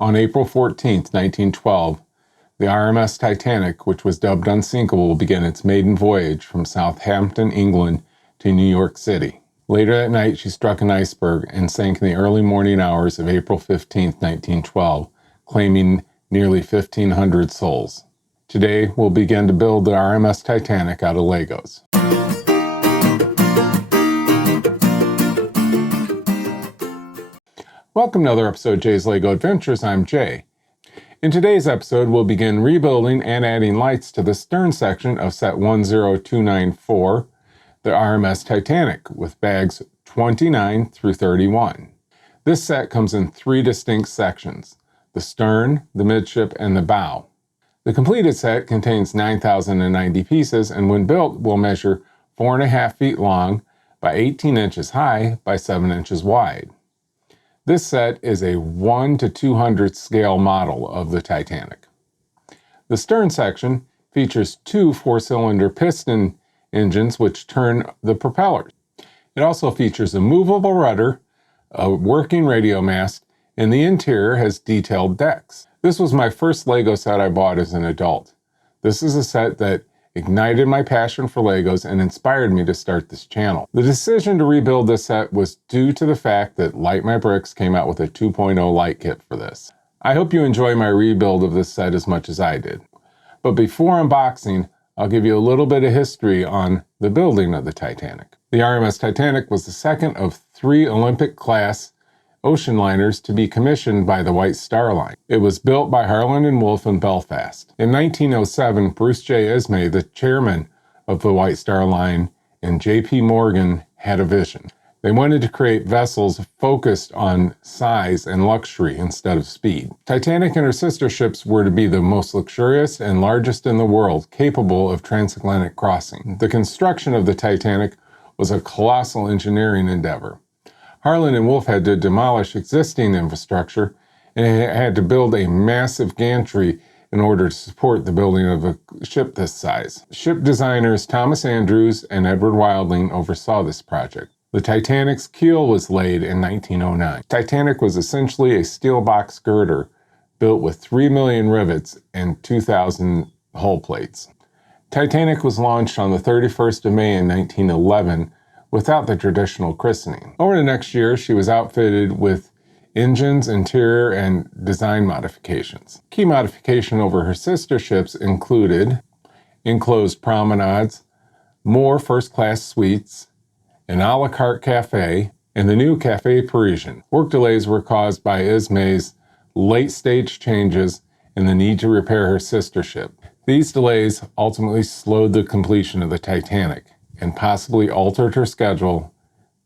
On April 14, 1912, the RMS Titanic, which was dubbed Unsinkable, began its maiden voyage from Southampton, England to New York City. Later that night, she struck an iceberg and sank in the early morning hours of April 15, 1912, claiming nearly 1,500 souls. Today, we'll begin to build the RMS Titanic out of Legos. Welcome to another episode of Jay's LEGO Adventures. I'm Jay. In today's episode, we'll begin rebuilding and adding lights to the stern section of set 10294, the RMS Titanic, with bags 29 through 31. This set comes in three distinct sections: the stern, the midship, and the bow. The completed set contains 9,090 pieces, and when built will measure 4.5 feet long by 18 inches high by 7 inches wide. This set is a 1 to 200 scale model of the Titanic. The stern section features two 4-cylinder piston engines which turn the propellers. It also features a movable rudder, a working radio mast, and the interior has detailed decks. This was my first LEGO set I bought as an adult. This is a set that ignited my passion for Legos and inspired me to start this channel. The decision to rebuild this set was due to the fact that Light My Bricks came out with a 2.0 light kit for this. I hope you enjoy my rebuild of this set as much as I did. But before unboxing, I'll give you a little bit of history on the building of the Titanic. The RMS Titanic was the second of 3 Olympic-class ocean liners to be commissioned by the White Star Line. It was built by Harland Wolff in Belfast. In 1907, Bruce J. Ismay, the chairman of the White Star Line, and J.P. Morgan had a vision. They wanted to create vessels focused on size and luxury instead of speed. Titanic and her sister ships were to be the most luxurious and largest in the world, capable of transatlantic crossing. The construction of the Titanic was a colossal engineering endeavor. Harland Wolff had to demolish existing infrastructure and had to build a massive gantry in order to support the building of a ship this size. Ship designers Thomas Andrews and Edward Wilding oversaw this project. The Titanic's keel was laid in 1909. Titanic was essentially a steel box girder built with 3 million rivets and 2,000 hull plates. Titanic was launched on the 31st of May in 1911 without the traditional christening. Over the next year, she was outfitted with engines, interior, and design modifications. Key modification over her sister ships included enclosed promenades, more first-class suites, an a la carte cafe, and the new Café Parisian. Work delays were caused by Ismay's late-stage changes and the need to repair her sister ship. These delays ultimately slowed the completion of the Titanic and possibly altered her schedule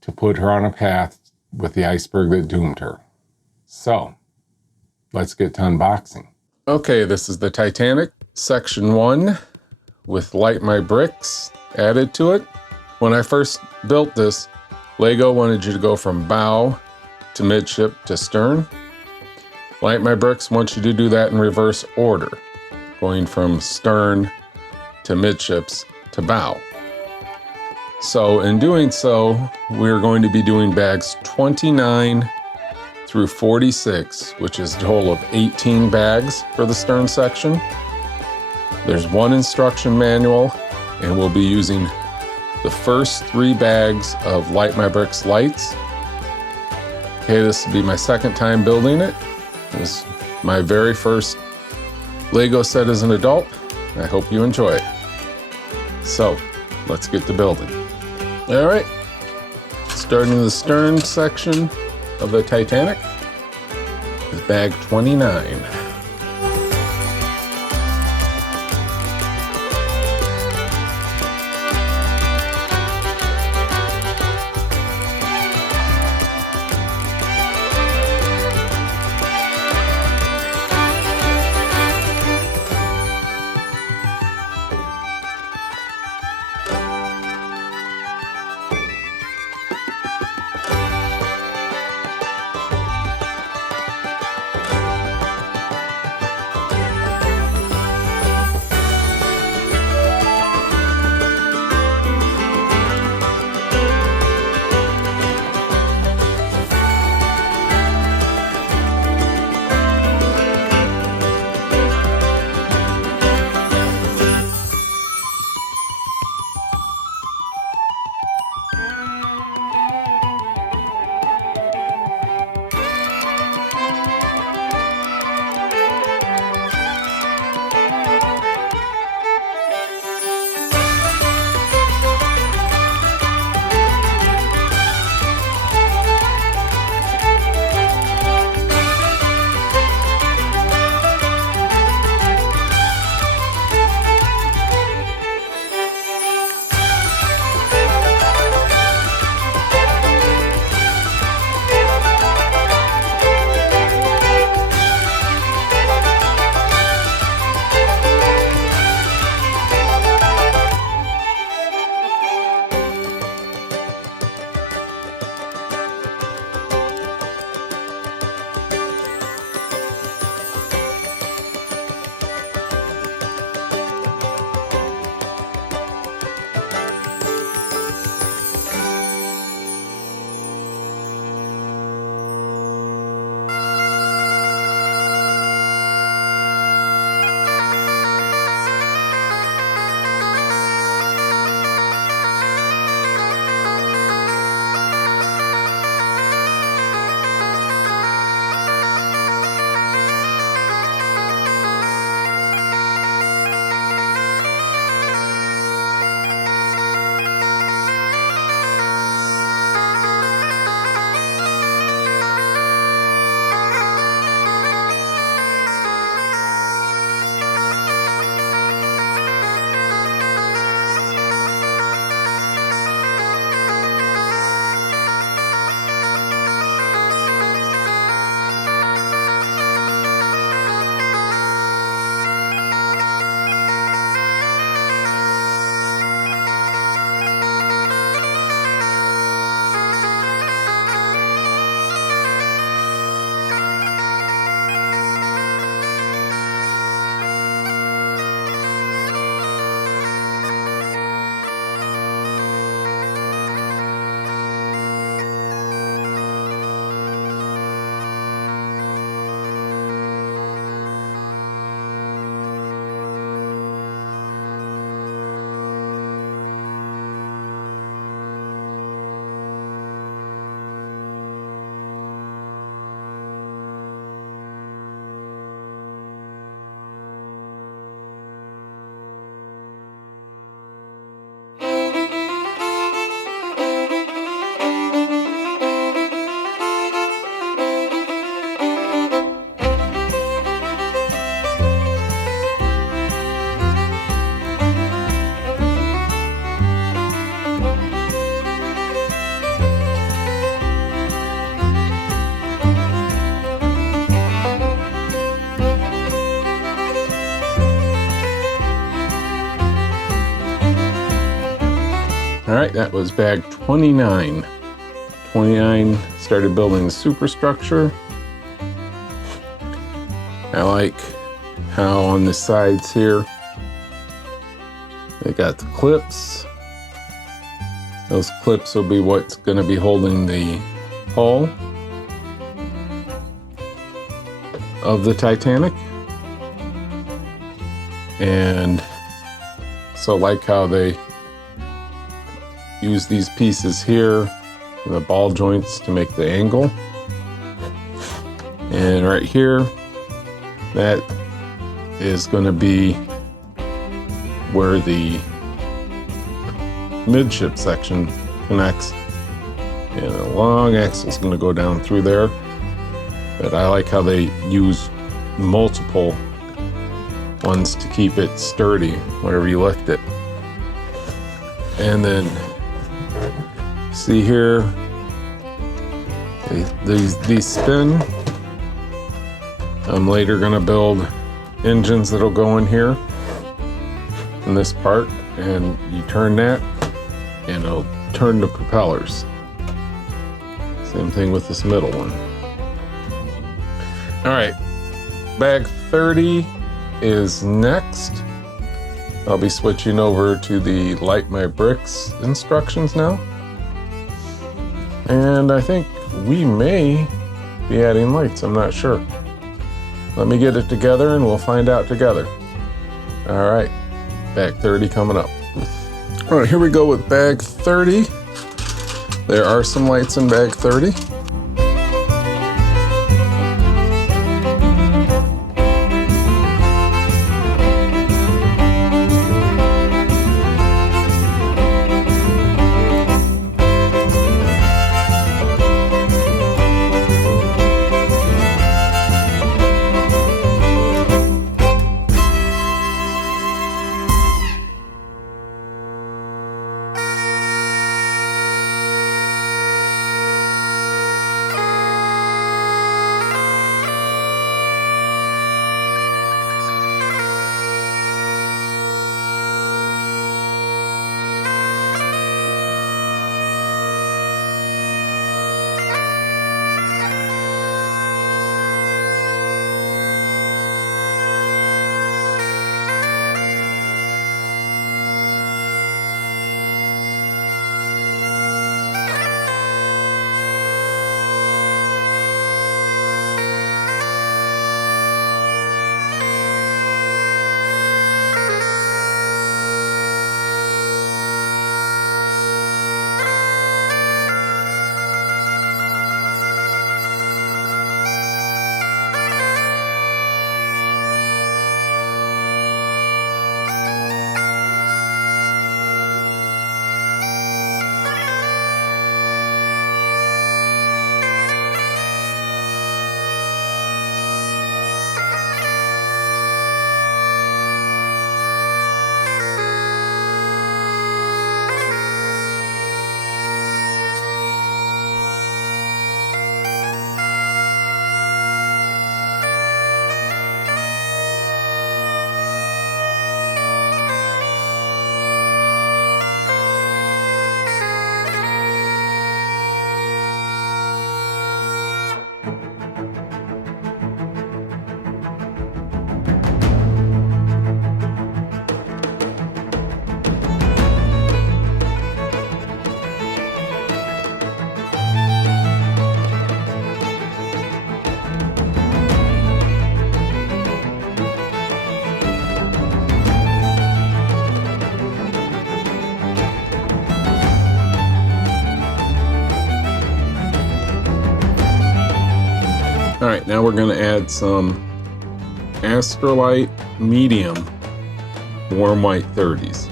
to put her on a path with the iceberg that doomed her. So, let's get to unboxing. Okay, this is the Titanic, section 1, with Light My Bricks added to it. When I first built this, LEGO wanted you to go from bow to midship to stern. Light My Bricks wants you to do that in reverse order, going from stern to midships to bow. So in doing so, we're going to be doing bags 29 through 46, which is a total of 18 bags for the stern section. There's one instruction manual, and we'll be using the first 3 bags of Light My Bricks lights. Okay, this will be my second time building it. This is my very first LEGO set as an adult. I hope you enjoy it. So, let's get to building. All right, starting the stern section of the Titanic with bag 29. All right, that was bag 29. 29 started building the superstructure. I like how on the sides here, they got the clips. Those clips will be what's going to be holding the hull of the Titanic. And so I like how they use these pieces here, the ball joints, to make the angle. And right here, that is going to be where the midship section connects, and a long axle is going to go down through there. But I like how they use multiple ones to keep it sturdy whenever you lift it. And then see here, these spin. I'm later going to build engines that'll go in here in this part, and you turn that and it'll turn the propellers. Same thing with this middle one. All right, bag 30 is next. I'll be switching over to the light my bricks instructions now. And I think we may be adding lights, I'm not sure. Let me get it together and we'll find out together. All right, bag 30 coming up. All right, here we go with bag 30. There are some lights in bag 30. All right, now we're going to add some Astrolite medium warm white 30s.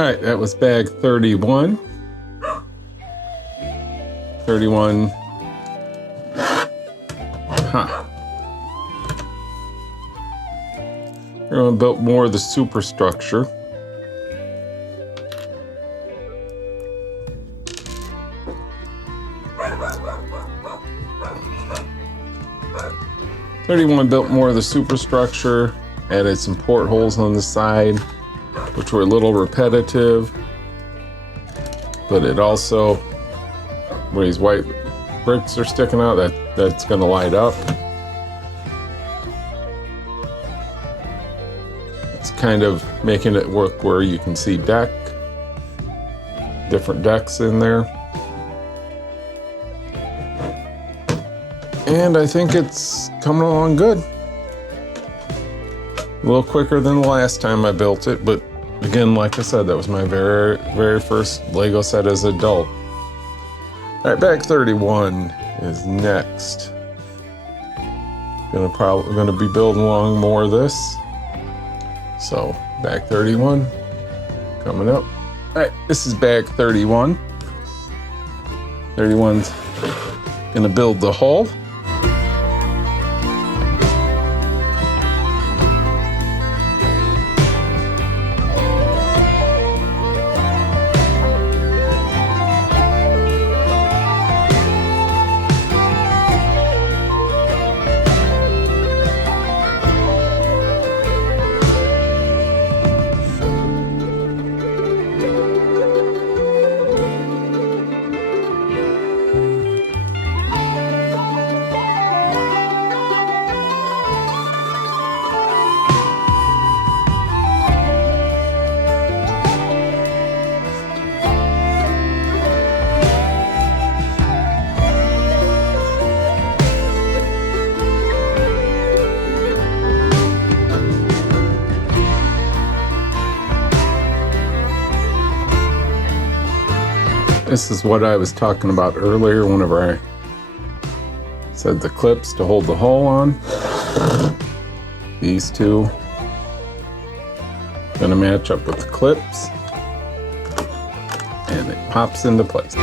Alright, that was bag 31. 31. Huh. We're going to build more of the superstructure. Built more of the superstructure, added some portholes on the side, which were a little repetitive, but it also, where these white bricks are sticking out, that's going to light up. It's kind of making it work where you can see different decks in there. And I think it's coming along good. A little quicker than the last time I built it, but again, like I said, that was my very, very first LEGO set as an adult. All right, bag 31 is next. Gonna be building along more of this. So bag 31 coming up. All right, this is bag 31. 31's gonna build the hull. This is what I was talking about earlier whenever I said the clips to hold the hull on. These two gonna match up with the clips, and it pops into place.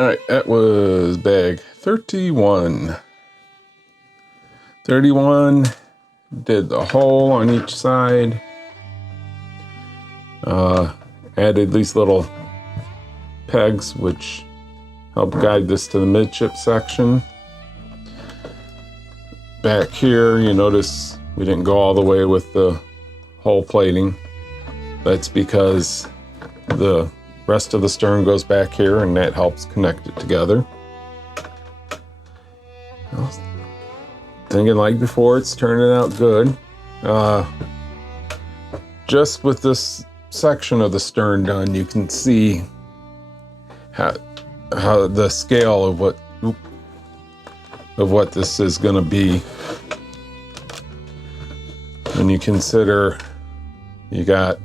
Alright, that was bag 31. 31, did the hole on each side. Added these little pegs which help guide this to the midship section. Back here, you notice we didn't go all the way with the hull plating. That's because the rest of the stern goes back here and that helps connect it together. Thinking like before, it's turning out good. Just with this section of the stern done, you can see how the scale of what this is going to be when you consider you got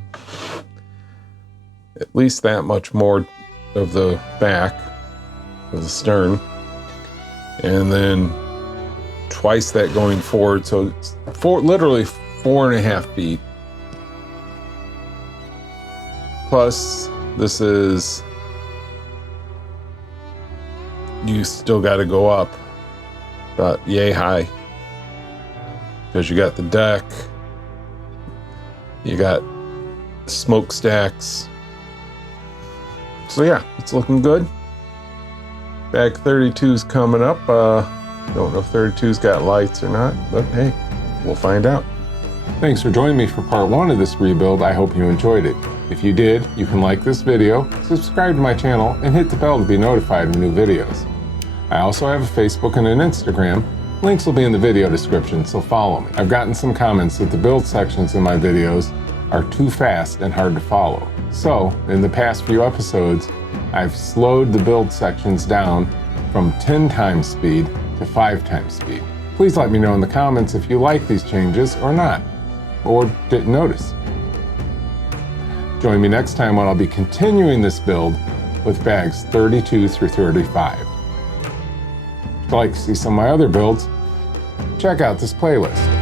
at least that much more of the back of the stern, and then twice that going forward, so it's literally 4.5 feet. Plus, this is, you still got to go up about yay high because you got the deck, you got smokestacks. So yeah, it's looking good. Bag 32's coming up. Don't know if 32's got lights or not, but hey, we'll find out. Thanks for joining me for part 1 of this rebuild. I hope you enjoyed it. If you did, you can like this video, subscribe to my channel, and hit the bell to be notified of new videos. I also have a Facebook and an Instagram. Links will be in the video description, so follow me. I've gotten some comments that the build sections in my videos are too fast and hard to follow. So, in the past few episodes, I've slowed the build sections down from 10 times speed to 5 times speed. Please let me know in the comments if you like these changes or not, or didn't notice. Join me next time when I'll be continuing this build with bags 32 through 35. If you'd like to see some of my other builds, check out this playlist.